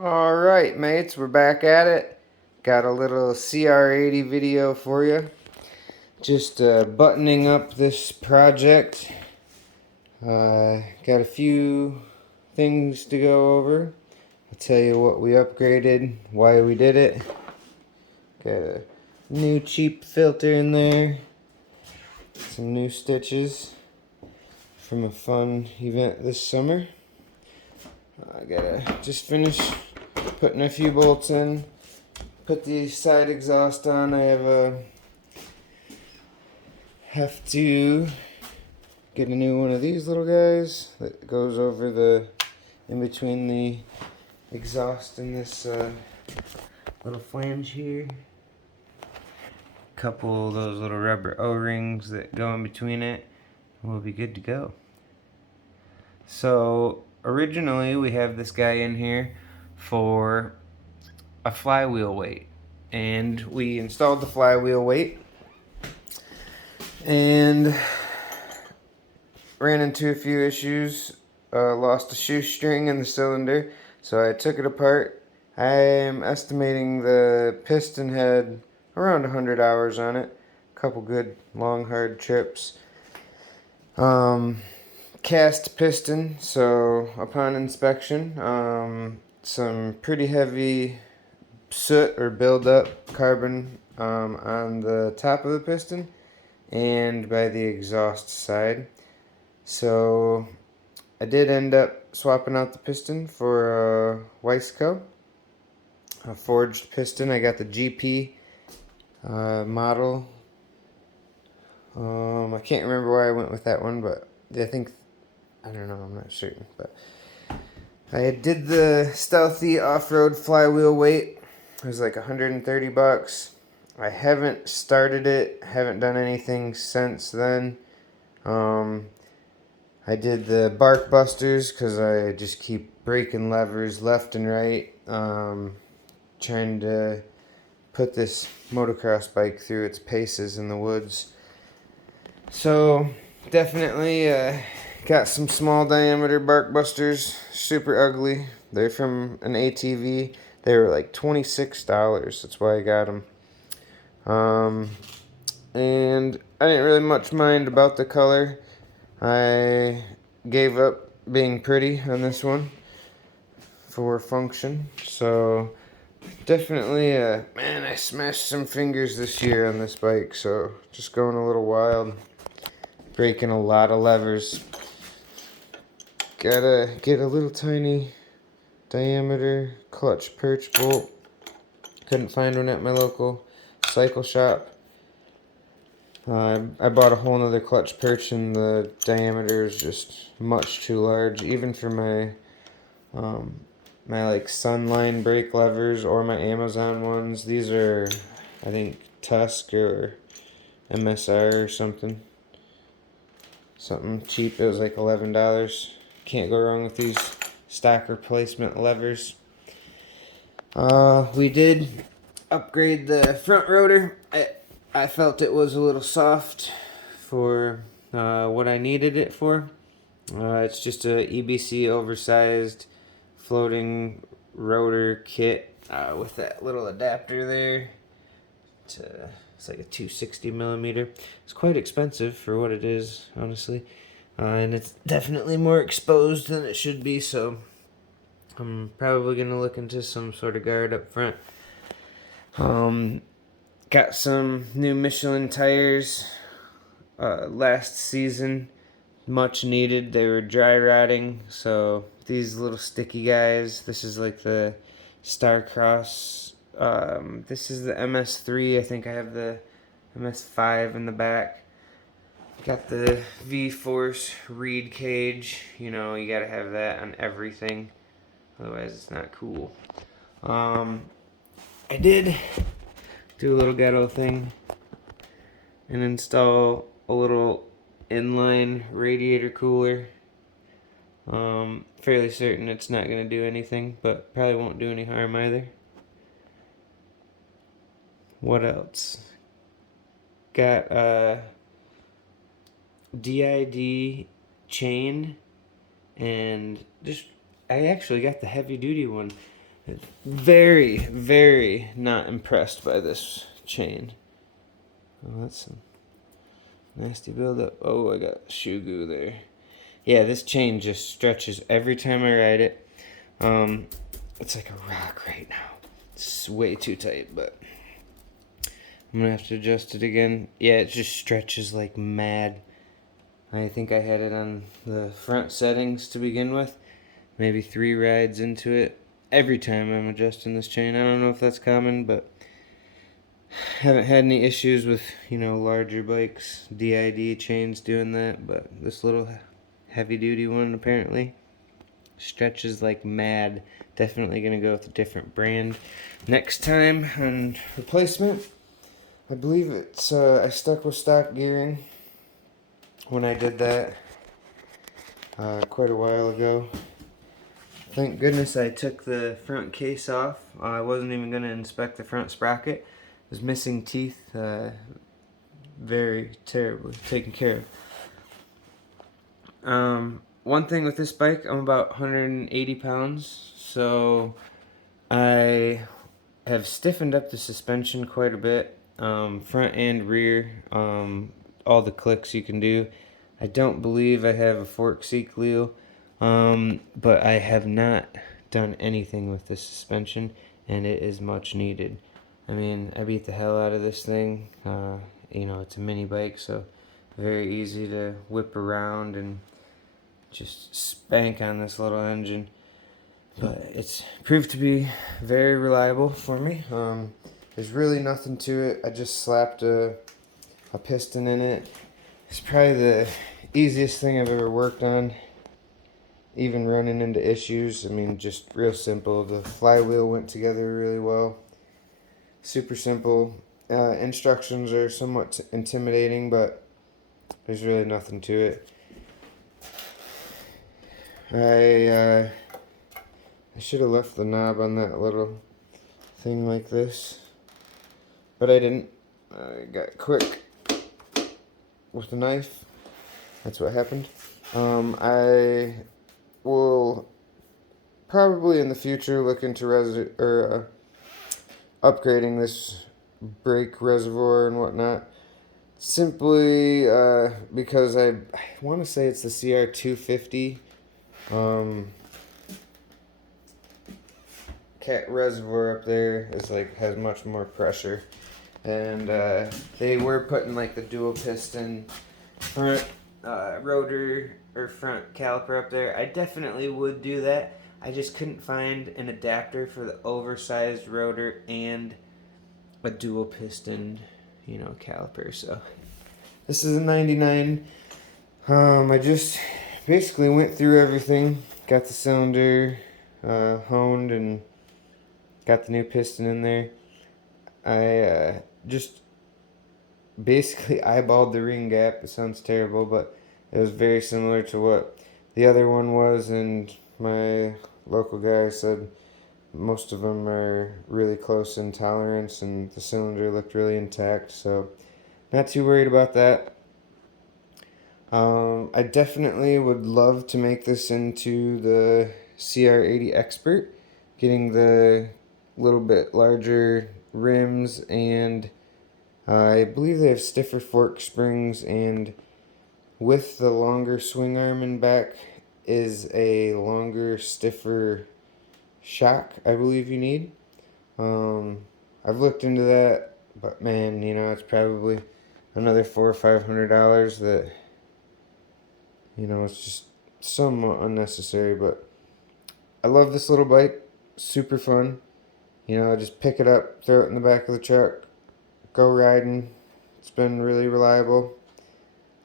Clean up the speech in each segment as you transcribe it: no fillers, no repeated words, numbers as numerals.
Alright mates, we're back at it. Got a little CR80 video for you. Just buttoning up this project. Got a few things to go over. I'll tell you what we upgraded, why we did it. Got a new cheap filter in there. Some new stitches from a fun event this summer. I gotta just finish putting a few bolts in. Put the side exhaust on. I have to get a new one of these little guys that goes over the in between the exhaust and this little flange here. Couple of those little rubber O-rings that go in between it, and we'll be good to go. So originally we have this guy in here for a flywheel weight, and we installed the flywheel weight and ran into a few issues. Lost a shoestring in the cylinder, so I took it apart. I am estimating the piston had around 100 hours on it. A couple good long hard trips. Cast piston, so upon inspection, some pretty heavy soot or buildup carbon on the top of the piston and by the exhaust side. So I did end up swapping out the piston for a wiseco, a forged piston. I got the GP model. I can't remember why I went with that one, but I don't know, I'm not certain. But I did the stealthy off-road flywheel weight. It was like 130 bucks. I haven't started it, haven't done anything since then. I did the bark busters because I just keep breaking levers left and right, trying to put this motocross bike through its paces in the woods. So definitely got some small diameter bark busters, super ugly. They're from an ATV. They were like $26. That's why I got them. And I didn't really much mind about the color. I gave up being pretty on this one for function. So definitely, man, I smashed some fingers this year on this bike. So just going a little wild, breaking a lot of levers. Gotta get a little tiny diameter clutch perch bolt. Couldn't find one at my local cycle shop. I bought a whole nother clutch perch and the diameter is just much too large, even for my my like Sunline brake levers or my Amazon ones. These are, I think, Tusk or MSR or something cheap. It was like $11. Can't go wrong with these stock replacement levers. We did upgrade the front rotor. I felt it was a little soft for what I needed it for. It's just a EBC oversized floating rotor kit with that little adapter there. It's like a 260 millimeter. It's quite expensive for what it is, honestly. And it's definitely more exposed than it should be, so I'm probably going to look into some sort of guard up front. Got some new Michelin tires last season, much needed. They were dry rotting, so these little sticky guys, this is like the starcross. This is the MS3. I think I have the MS5 in the back. Got the V-Force reed cage. You know, you gotta have that on everything, otherwise it's not cool. I did do a little ghetto thing and install a little inline radiator cooler. Fairly certain it's not going to do anything, but probably won't do any harm either. What else? Got a DID chain, and I actually got the heavy duty one. Very, very not impressed by this chain. Oh, that's some nasty buildup. Oh, I got shoe goo there. Yeah, this chain just stretches every time I ride it. It's like a rock right now. It's way too tight, but I'm gonna have to adjust it again. Yeah, it just stretches like mad. I think I had it on the front settings to begin with. Maybe 3 rides into it. Every time I'm adjusting this chain. I don't know if that's common, but haven't had any issues with, larger bikes, DID chains doing that, but this little heavy duty one apparently stretches like mad. Definitely gonna go with a different brand next time on replacement. I believe it's I stuck with stock gearing when I did that quite a while ago. Thank goodness I took the front case off. I wasn't even going to inspect the front sprocket. It was missing teeth. Very terribly taken care of. One thing with this bike, I'm about 180 pounds, so I have stiffened up the suspension quite a bit, front and rear, all the clicks you can do. I don't believe I have a fork seat wheel, but I have not done anything with the suspension, and it is much needed. I mean, I beat the hell out of this thing. It's a mini bike, so very easy to whip around and just spank on this little engine. But it's proved to be very reliable for me. There's really nothing to it. I just slapped a piston in it. It's probably the easiest thing I've ever worked on, even running into issues. I mean, just real simple. The flywheel went together really well. Super simple. Instructions are somewhat intimidating, but there's really nothing to it. I should have left the knob on that little thing like this, but I didn't. I got quick with the knife. That's what happened. I will probably in the future look into upgrading this brake reservoir and whatnot. Simply because I want to say it's the CR250 cat reservoir up there has much more pressure, and they were putting like the dual piston front rotor or front caliper up there. I definitely would do that. I just couldn't find an adapter for the oversized rotor and a dual piston, caliper. So this is a 99. I just basically went through everything, got the cylinder honed, and got the new piston in there. I just basically eyeballed the ring gap. It sounds terrible, but it was very similar to what the other one was, and my local guy said most of them are really close in tolerance, and the cylinder looked really intact, so not too worried about that. I definitely would love to make this into the CR80 Expert, getting the little bit larger rims, and I believe they have stiffer fork springs, and with the longer swing arm in back is a longer, stiffer shock I believe you need. I've looked into that, but man, it's probably another $400 or $500 that it's just somewhat unnecessary. But I love this little bike, super fun. I just pick it up, throw it in the back of the truck, go riding. It's been really reliable.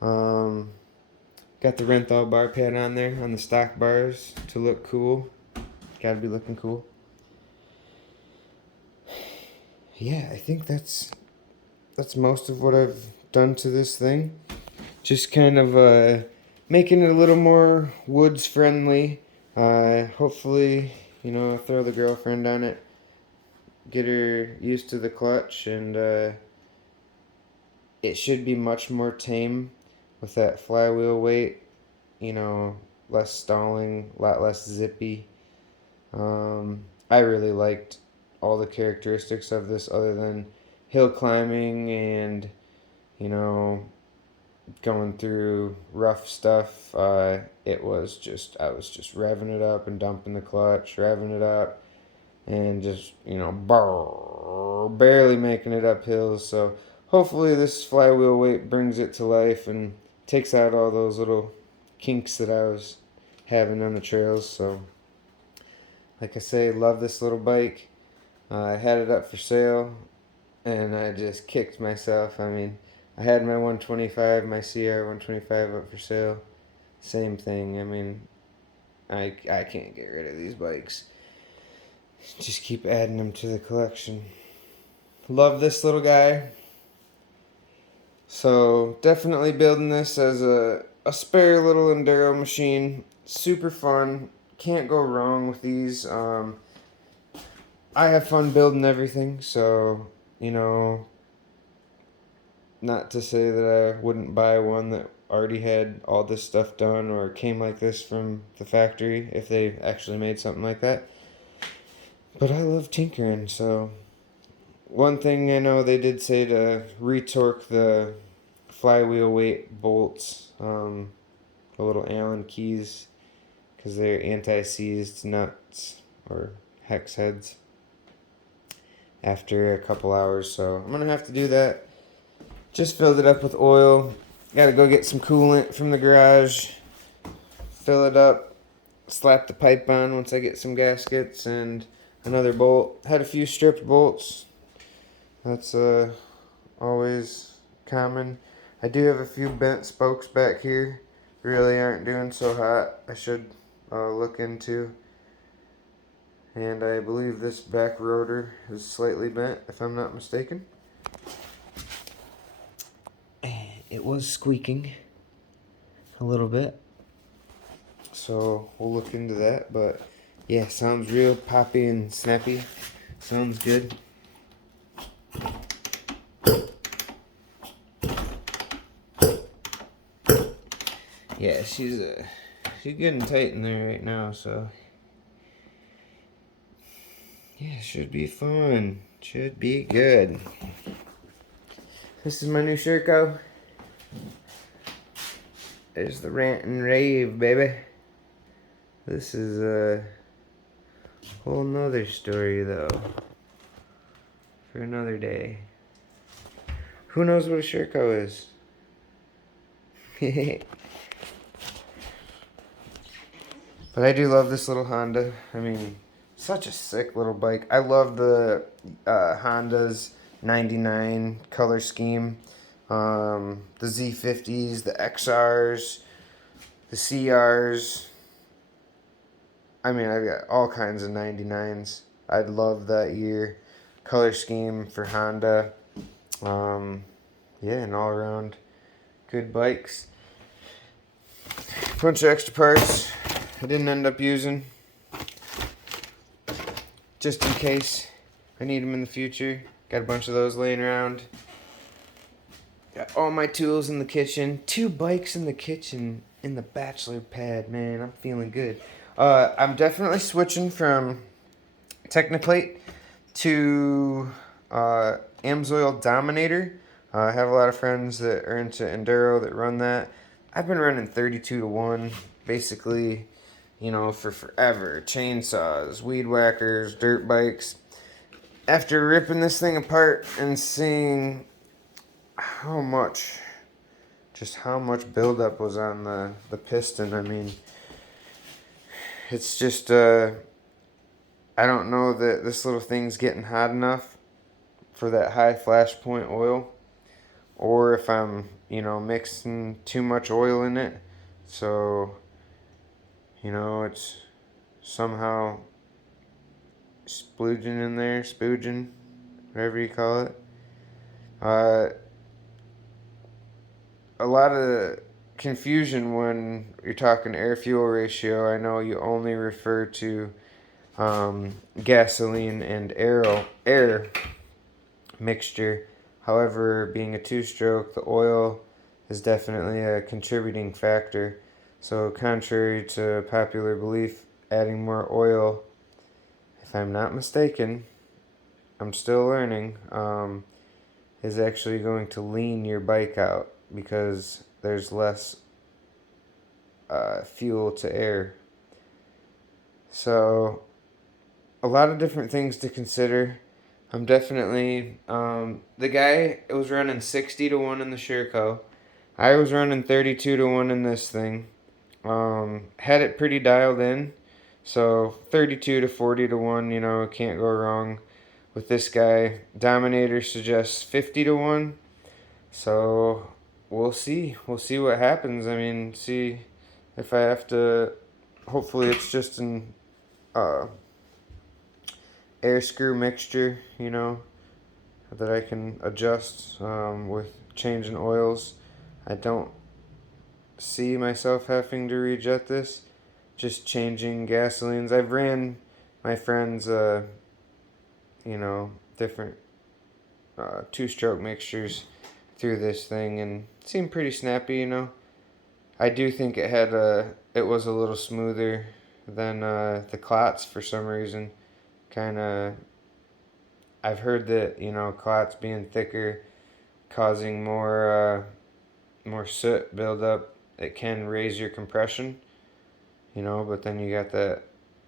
Got the Renthal bar pad on there on the stock bars to look cool. Gotta be looking cool. Yeah, I think that's most of what I've done to this thing. Just kind of making it a little more woods friendly. Hopefully, throw the girlfriend on it, get her used to the clutch, and it should be much more tame with that flywheel weight. Less stalling, a lot less zippy. I really liked all the characteristics of this other than hill climbing and, you know, going through rough stuff. It was just, I was just revving it up and dumping the clutch, revving it up, and just, you know, barely making it up hills. So hopefully this flywheel weight brings it to life and takes out all those little kinks that I was having on the trails. So like I say, love this little bike. I had it up for sale and I just kicked myself. I mean, I had my 125, my CR 125 up for sale. Same thing. I mean, I can't get rid of these bikes. Just keep adding them to the collection. Love this little guy. So definitely building this as a spare little enduro machine. Super fun. Can't go wrong with these. I have fun building everything, so, you know, not to say that I wouldn't buy one that already had all this stuff done or came like this from the factory if they actually made something like that. But I love tinkering, so one thing I know they did say to retorque the flywheel weight bolts, the little Allen keys, because they're anti-seized nuts or hex heads after a couple hours, so I'm gonna have to do that. Just filled it up with oil. Gotta go get some coolant from the garage, fill it up, slap the pipe on once I get some gaskets and another bolt. Had a few stripped bolts. That's always common. I do have a few bent spokes back here. Really aren't doing so hot. I should look into. And I believe this back rotor is slightly bent, if I'm not mistaken. It was squeaking a little bit. So we'll look into that. But yeah, sounds real poppy and snappy. Sounds good. Yeah, she's getting tight in there right now, so yeah, should be fun. Should be good. This is my new Sherco. There's the rant and rave, baby. This is a whole nother story, though, for another day. Who knows what a Sherco is? But I do love this little Honda. I mean, such a sick little bike. I love the Honda's 99 color scheme. The Z50s, the XRs, the CRs. I mean, I've got all kinds of 99s. I'd love that year. Color scheme for Honda. Yeah, and all around good bikes. Bunch of extra parts I didn't end up using, just in case I need them in the future. Got a bunch of those laying around. Got all my tools in the kitchen. 2 bikes in the kitchen in the bachelor pad. Man, I'm feeling good. I'm definitely switching from techniplate to amsoil dominator. I have a lot of friends that are into enduro that run that. I've been running 32-1 basically, you know, for forever. Chainsaws, weed whackers, dirt bikes. After ripping this thing apart and seeing how much buildup was on the piston, I mean, it's just, I don't know that this little thing's getting hot enough for that high flash point oil, or if I'm, you know, mixing too much oil in it, so, you know, it's somehow splooging in there, spooging, whatever you call it. A lot of confusion when you're talking air-fuel ratio. I know you only refer to gasoline and air mixture. However, being a 2-stroke, the oil is definitely a contributing factor. So contrary to popular belief, adding more oil, I if I'm not mistaken, I'm still learning, is actually going to lean your bike out because there's less fuel to air. So a lot of different things to consider. I'm definitely the guy was running 60-1 in the Sherco. I was running 32-1 in this thing. Had it pretty dialed in. So 32 to 40-1, you know, can't go wrong with this guy. Dominator suggests 50-1. So we'll see. We'll see what happens. I mean, see if I have to. Hopefully, it's just an air screw mixture, you know, that I can adjust with changing oils. I don't see myself having to rejet this. Just changing gasolines. I've ran my friends, you know, different two-stroke mixtures through this thing and it seemed pretty snappy, you know. I do think it was a little smoother than the klotz for some reason. Kind of, I've heard that, you know, klotz being thicker, causing more soot buildup. It can raise your compression, you know, but then you got that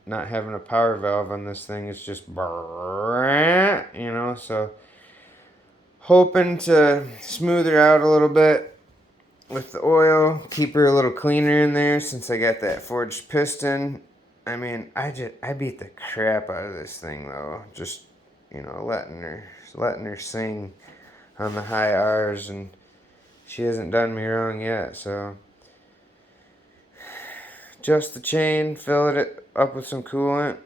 not having a power valve on this thing. It's just, you know, so hoping to smooth her out a little bit with the oil, keep her a little cleaner in there since I got that forged piston. I mean, I beat the crap out of this thing though. Just, you know, letting her sing on the high R's, and she hasn't done me wrong yet. So adjust the chain, fill it up with some coolant.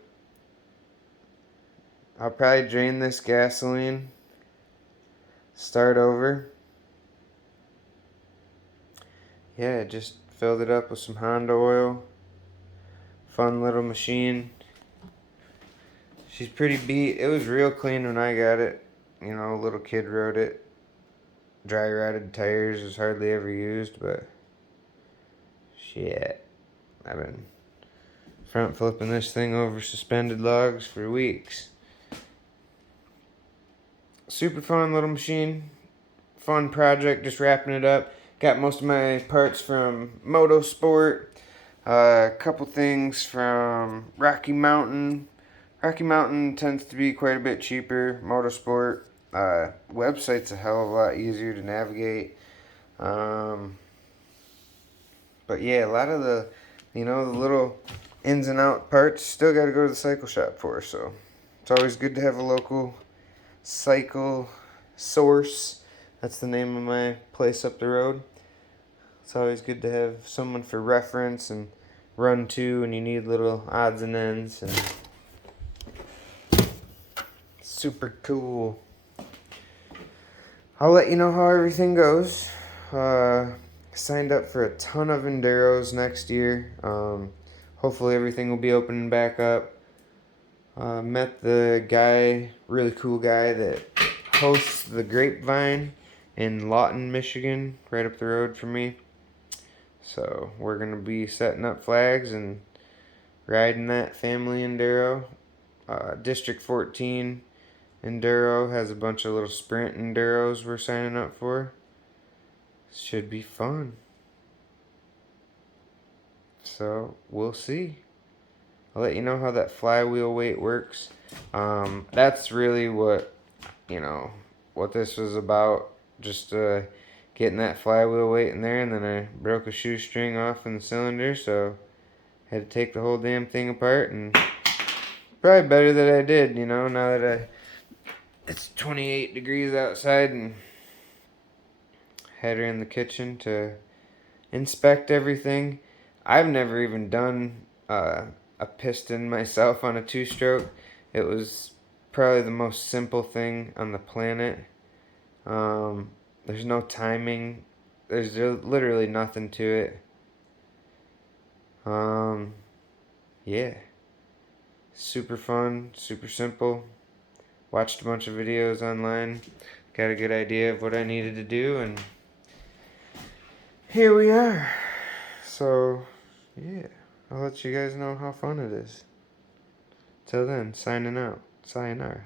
I'll probably drain this gasoline, start over. Yeah, just filled it up with some Honda oil. Fun little machine. She's pretty beat. It was real clean when I got it. You know, a little kid rode it. Dry rotted tires was hardly ever used, but shit. I've been front flipping this thing over suspended logs for weeks. Super fun little machine. Fun project, just wrapping it up. Got most of my parts from Motorsport. A couple things from Rocky Mountain. Rocky Mountain tends to be quite a bit cheaper. Motorsport website's a hell of a lot easier to navigate. But yeah, a lot of the, you know, the little ins and out parts still got to go to the cycle shop for. So it's always good to have a local cycle source. That's the name of my place up the road. It's always good to have someone for reference and run to when you need little odds and ends. And super cool. I'll let you know how everything goes. Signed up for a ton of enduros next year. Hopefully everything will be opening back up. Met the guy, really cool guy that hosts the Grapevine in Lawton, Michigan, right up the road from me. So we're going to be setting up flags and riding that family enduro. District 14 enduro has a bunch of little sprint enduros we're signing up for. Should be fun. So we'll see. I'll let you know how that flywheel weight works. That's really what, you know, what this was about. Just getting that flywheel weight in there, and then I broke a shoestring off in the cylinder, so I had to take the whole damn thing apart, and probably better that I did, you know, now that it's 28 degrees outside, and had her in the kitchen to inspect everything. I've never even done a piston myself on a two-stroke. It was probably the most simple thing on the planet. There's no timing. There's literally nothing to it. Yeah. Super fun, super simple. Watched a bunch of videos online. Got a good idea of what I needed to do, and here we are. So, yeah. I'll let you guys know how fun it is. Till then, signing out. Sayonara.